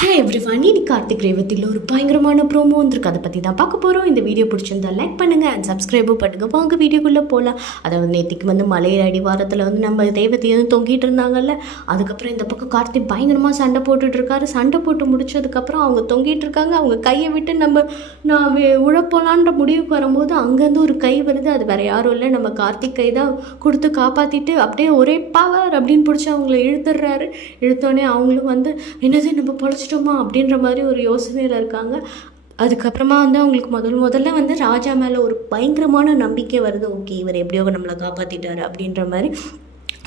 Hi everyone, இன்னைக்கு கார்த்திக் ரேவதியில் ஒரு பயங்கரமான ப்ரோமோ வந்திருக்கு. அதை பற்றி தான் பார்க்க போகிறோம். இந்த வீடியோ பிடிச்சிருந்தா லைக் பண்ணுங்கள் அண்ட் சப்ஸ்கிரைபும் பண்ணுங்கள். வாங்க வீடியோக்குள்ளே போகலாம். அதாவது நேற்றுக்கு மலையில் அடிவாரத்தில் நம்ம ரேவதி தொங்கிட்டு இருந்தாங்கல்ல, அதுக்கப்புறம் இந்த பக்கம் கார்த்திக் பயங்கரமாக சண்டை போட்டுட்ருக்காரு. சண்டை போட்டு முடிச்சதுக்கப்புறம் அவங்க தொங்கிட்டு இருக்காங்க. அவங்க கையை விட்டு நான் உழப்போலான்ற முடிவுக்கு வரும்போது அங்கேருந்து ஒரு கை வருது. அது வேறு யாரும் இல்லை, நம்ம கார்த்திக் கை தான் கொடுத்து காப்பாற்றிட்டு அப்படியே ஒரே பவர் அப்படின்னு பிடிச்சி அவங்கள இழுத்துடுறாரு. இழுத்தோடனே அவங்களும் என்னது நம்ம பொழைச்சிட்டோமா அப்படின்ற மாதிரி ஒரு யோசனையில் இருக்காங்க. அதுக்கப்புறமா அவங்களுக்கு முதல்ல ராஜா மேலே ஒரு பயங்கரமான நம்பிக்கை வருது. ஓகே, இவர் எப்படியோ நம்மளை காப்பாற்றிட்டாரு அப்படின்ற மாதிரி.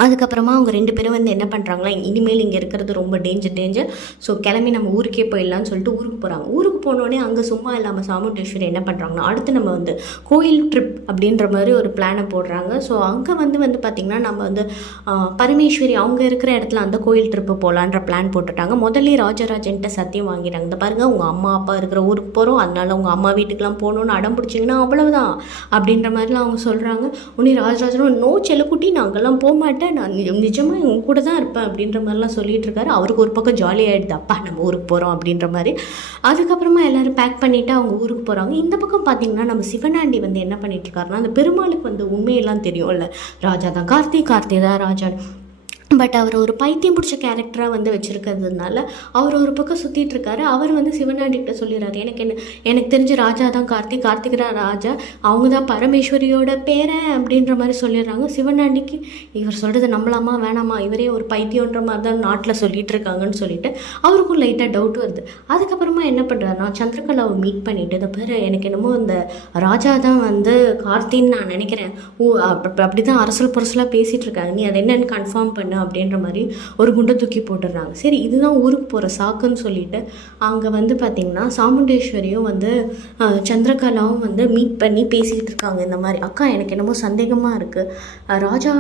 அதுக்கப்புறமா அவங்க ரெண்டு பேரும் என்ன பண்ணுறாங்களா, இனிமேல் இங்கே இருக்கிறது ரொம்ப டேஞ்சர், ஸோ கிளம்பி நம்ம ஊருக்கே போயிடலான்னு சொல்லிட்டு ஊருக்கு போகிறாங்க. ஊருக்கு போனோடனே அங்கே சும்மா இல்லாமல் சாமுண்டேஸ்வரி என்ன பண்ணுறாங்கன்னா, அடுத்து நம்ம கோயில் ட்ரிப் அப்படின்ற மாதிரி ஒரு பிளானை போடுறாங்க. ஸோ அங்கே பார்த்திங்கன்னா நம்ம பரமேஸ்வரி அவங்க இருக்கிற இடத்துல அந்த கோயில் ட்ரிப்பு போகலான்ற பிளான் போட்டுட்டாங்க. முதல்ல ராஜராஜன்ட்ட சத்தியம் வாங்கிட்டாங்க. இந்த பாருங்கள், உங்கள் அம்மா அப்பா இருக்கிற ஊருக்கு போகிறோம், அதனால் உங்கள் அம்மா வீட்டுக்கெலாம் போகணுன்னு அடம் பிடிச்சிங்கன்னா அவ்வளவுதான் அப்படின்ற மாதிரிலாம் அவங்க சொல்கிறாங்க. உடனே ராஜராஜனும் நோ செல்லக்குட்டி, நான் அங்கெல்லாம் போக மாட்டேன், நான் நிஜமாக இவங்க கூட தான் இருப்பேன் அப்படின்ற மாதிரிலாம் சொல்லிட்டு இருக்காரு. அவருக்கு ஒரு பக்கம் ஜாலி ஆகிடுது, அப்பா நம்ம ஊருக்கு போகிறோம் அப்படின்ற மாதிரி. அதுக்கப்புறமா எல்லோரும் பேக் பண்ணிவிட்டு அவங்க ஊருக்கு போகிறாங்க. இந்த பக்கம் பார்த்திங்கன்னா நம்ம சிவனாண்டி என்ன பண்ணிட்டு இருக்காருன்னா, அந்த பெருமாளுக்கு உண்மையெல்லாம் தெரியும்ல, ராஜா தான் கார்த்தி தான் ராஜா. பட் அவர் ஒரு பைத்தியம் பிடிச்ச கேரக்டராக வச்சுருக்கிறதுனால அவர் ஒரு பக்கம் சுற்றிட்டு இருக்காரு. அவர் சிவனாண்டிகிட்ட சொல்லிடுறாரு, எனக்கு தெரிஞ்ச ராஜா தான் கார்த்திக் ராஜா, அவங்க தான் பரமேஸ்வரியோட பேரன் அப்படின்ற மாதிரி சொல்லிடுறாங்க. சிவனாண்டிக்கு இவர் சொல்கிறது நம்பலாமா வேணாமா, இவரே ஒரு பைத்தியன்ற மாதிரி தான் நாட்டில் சொல்லிட்டு இருக்காங்கன்னு சொல்லிட்டு அவருக்கும் லைட்டாக டவுட் வருது. அதுக்கப்புறமா என்ன பண்ணுறாருன்னா, சந்திரகலாவை மீட் பண்ணிவிட்டு, இதை பேர் எனக்கு என்னமோ இந்த ராஜா தான் கார்த்தின்னு நான் நினைக்கிறேன், அப்படி தான் அரசல் புரசலாக பேசிகிட்டு இருக்காங்க, நீ அதை என்னென்னு கன்ஃபார்ம் பண்ணு அப்படின்ற மாதிரி ஒரு குண்டை தூக்கி போட்டுடுறாங்க. சரி, இதுதான் ஊருக்கு போகிற சாக்குன்னு சொல்லிட்டு அங்கே பார்த்திங்கன்னா சாமுண்டேஸ்வரியும் சந்திரகலாவும் மீட் பண்ணி பேசிக்கிட்டு இருக்காங்க. இந்த மாதிரி, அக்கா எனக்கு என்னமோ சந்தேகமாக இருக்குது, ராஜா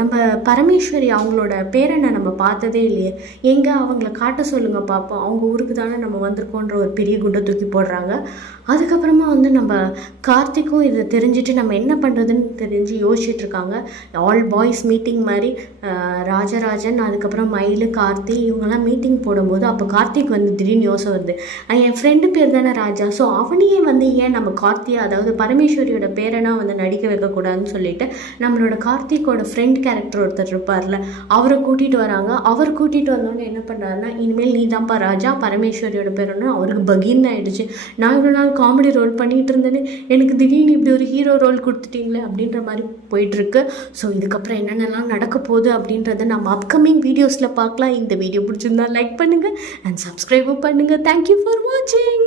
நம்ம பரமேஸ்வரி அவங்களோட பேரனை நம்ம பார்த்ததே இல்லையே, எங்கே அவங்கள காட்ட சொல்லுங்கள் பார்ப்போம், அவங்க ஊருக்கு தானே நம்ம வந்திருக்கோன்ற ஒரு பெரிய குண்டை தூக்கி போடுறாங்க. அதுக்கப்புறமா நம்ம கார்த்திக்கும் இதை தெரிஞ்சுட்டு நம்ம என்ன பண்ணுறதுன்னு தெரிஞ்சு யோசிச்சுட்டு இருக்காங்க. ஆல் பாய்ஸ் மீட்டிங் மாதிரி ராஜராஜன், அதுக்கப்புறம் மயில், கார்த்தி இவங்கெல்லாம் மீட்டிங் போடும்போது அப்போ கார்த்திக் திடீர்னு யோசனை வருது, என் ஃப்ரெண்டு பேர் தானே ராஜா, ஸோ அவனையே ஏன் நம்ம கார்த்தியை, அதாவது பரமேஸ்வரியோட பேரனாக நடிக்க வைக்கக்கூடாதுன்னு சொல்லிட்டு நம்மளோட கார்த்திக்கோட ஃப்ரெண்ட் கேரக்டர் ஒருத்தர் இருப்பார்ல, அவரை கூட்டிகிட்டு வராங்க. அவர் கூட்டிகிட்டு வந்தோடனே என்ன பண்ணுறாருன்னா, இனிமேல் நீ தான்ப்பா ராஜா, பரமேஸ்வரியோட பேரன்னு அவருக்கு பகீர்னு ஆகிடுச்சு, நான் இவ்வளோ நாள் காமெடி ரோல் பண்ணிகிட்டு இருந்தேன்னு எனக்கு திடீர்னு இப்படி ஒரு ஹீரோ ரோல் கொடுத்துட்டீங்களே அப்படின்ற மாதிரி போயிட்டுருக்கு. ஸோ இதுக்கப்புறம் என்னென்னலாம் நடக்க போகுது அப்படின்றத நம்ம அப்கமிங் வீடியோஸில் பார்க்கலாம். இந்த வீடியோ பிடிச்சிருந்தா லைக் பண்ணுங்கள் அண்ட் சப்ஸ்கிரைபும் பண்ணுங்கள். தேங்க்யூ ஃபார் வாட்சிங்.